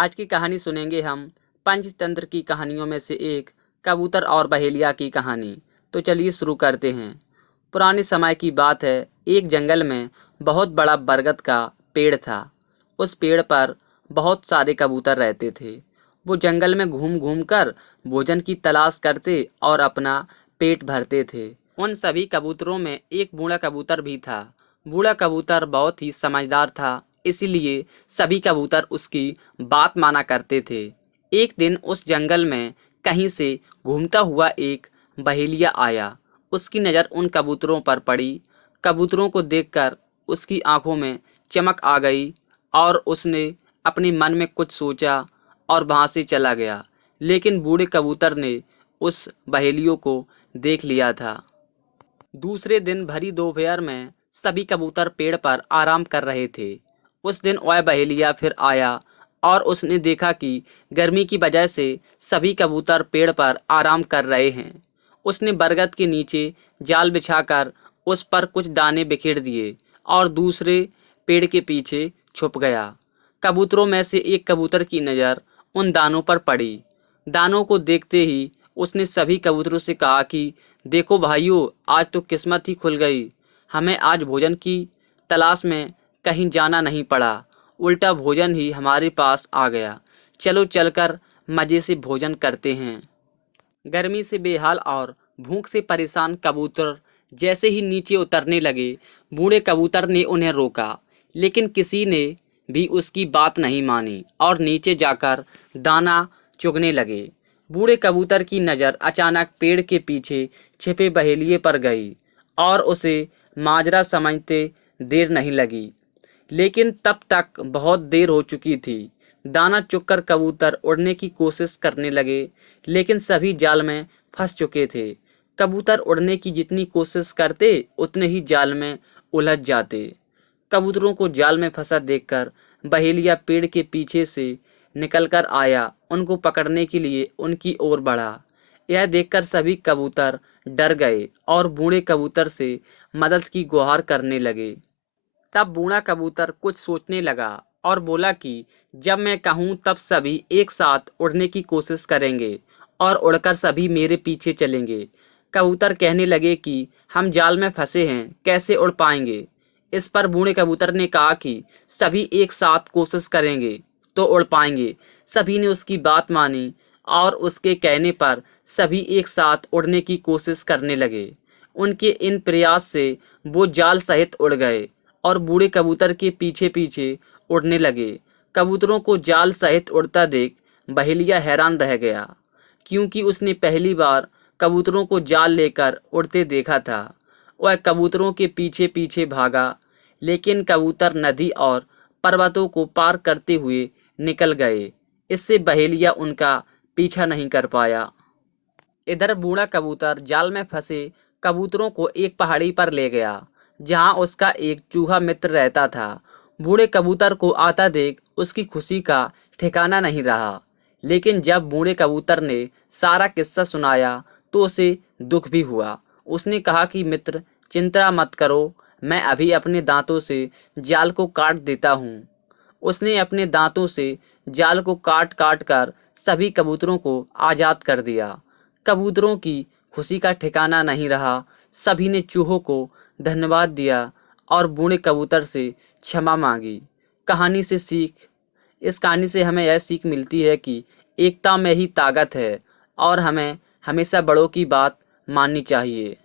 आज की कहानी सुनेंगे हम पंचतंत्र की कहानियों में से एक कबूतर और बहेलिया की कहानी। तो चलिए शुरू करते हैं। पुराने समय की बात है। एक जंगल में बहुत बड़ा बरगद का पेड़ था। उस पेड़ पर बहुत सारे कबूतर रहते थे। वो जंगल में घूम घूम कर भोजन की तलाश करते और अपना पेट भरते थे। उन सभी कबूतरों में एक बूढ़ा कबूतर भी था। बूढ़ा कबूतर बहुत ही समझदार था, इसलिए सभी कबूतर उसकी बात माना करते थे। एक दिन उस जंगल में कहीं से घूमता हुआ एक बहेलिया आया। उसकी नज़र उन कबूतरों पर पड़ी। कबूतरों को देखकर उसकी आंखों में चमक आ गई और उसने अपने मन में कुछ सोचा और वहाँ से चला गया। लेकिन बूढ़े कबूतर ने उस बहेलियों को देख लिया था। दूसरे दिन भरी दोपहर में सभी कबूतर पेड़ पर आराम कर रहे थे। उस दिन वह बहेलिया फिर आया और उसने देखा कि गर्मी की वजह से सभी कबूतर पेड़ पर आराम कर रहे हैं। उसने बरगद के नीचे जाल बिछाकर उस पर कुछ दाने बिखेर दिए और दूसरे पेड़ के पीछे छुप गया। कबूतरों में से एक कबूतर की नज़र उन दानों पर पड़ी। दानों को देखते ही उसने सभी कबूतरों से कहा कि देखो भाइयों, आज तो किस्मत ही खुल गई। हमें आज भोजन की तलाश में कहीं जाना नहीं पड़ा, उल्टा भोजन ही हमारे पास आ गया। चलो चलकर मज़े से भोजन करते हैं। गर्मी से बेहाल और भूख से परेशान कबूतर जैसे ही नीचे उतरने लगे, बूढ़े कबूतर ने उन्हें रोका, लेकिन किसी ने भी उसकी बात नहीं मानी और नीचे जाकर दाना चुगने लगे। बूढ़े कबूतर की नज़र अचानक पेड़ के पीछे छिपे बहेलिए पर गई और उसे माजरा समझते देर नहीं लगी। लेकिन तब तक बहुत देर हो चुकी थी। दाना चुगकर कबूतर उड़ने की कोशिश करने लगे, लेकिन सभी जाल में फंस चुके थे। कबूतर उड़ने की जितनी कोशिश करते उतने ही जाल में उलझ जाते। कबूतरों को जाल में फंसा देखकर बहेलिया पेड़ के पीछे से निकलकर आया, उनको पकड़ने के लिए उनकी ओर बढ़ा। यह देखकर सभी कबूतर डर गए और बूढ़े कबूतर से मदद की गुहार करने लगे। तब बूढ़ा कबूतर कुछ सोचने लगा और बोला कि जब मैं कहूँ तब सभी एक साथ उड़ने की कोशिश करेंगे और उड़कर सभी मेरे पीछे चलेंगे। कबूतर कहने लगे कि हम जाल में फंसे हैं, कैसे उड़ पाएंगे। इस पर बूढ़े कबूतर ने कहा कि सभी एक साथ कोशिश करेंगे तो उड़ पाएंगे। सभी ने उसकी बात मानी और उसके कहने पर सभी एक साथ उड़ने की कोशिश करने लगे। उनके इन प्रयास से वो जाल सहित उड़ गए और बूढ़े कबूतर के पीछे पीछे उड़ने लगे। कबूतरों को जाल सहित उड़ता देख बहेलिया हैरान रह गया, क्योंकि उसने पहली बार कबूतरों को जाल लेकर उड़ते देखा था। वह कबूतरों के पीछे पीछे भागा, लेकिन कबूतर नदी और पर्वतों को पार करते हुए निकल गए। इससे बहेलिया उनका पीछा नहीं कर पाया। इधर बूढ़ा कबूतर जाल में फंसे कबूतरों को एक पहाड़ी पर ले गया, जहां उसका एक चूहा मित्र रहता था। बूढ़े कबूतर को आता देख उसकी खुशी का ठिकाना नहीं रहा। लेकिन जब बूढ़े कबूतर ने सारा किस्सा सुनाया तो उसे दुख भी हुआ। उसने कहा कि मित्र, चिंता मत करो, मैं अभी अपने दांतों से जाल को काट देता हूँ। उसने अपने दांतों से जाल को काट काट कर सभी कबूतरों को आज़ाद कर दिया। कबूतरों की खुशी का ठिकाना नहीं रहा। सभी ने चूहों को धन्यवाद दिया और बूढ़े कबूतर से क्षमा मांगी। कहानी से सीख इस कहानी से हमें यह सीख मिलती है कि एकता में ही ताकत है और हमें हमेशा बड़ों की बात माननी चाहिए।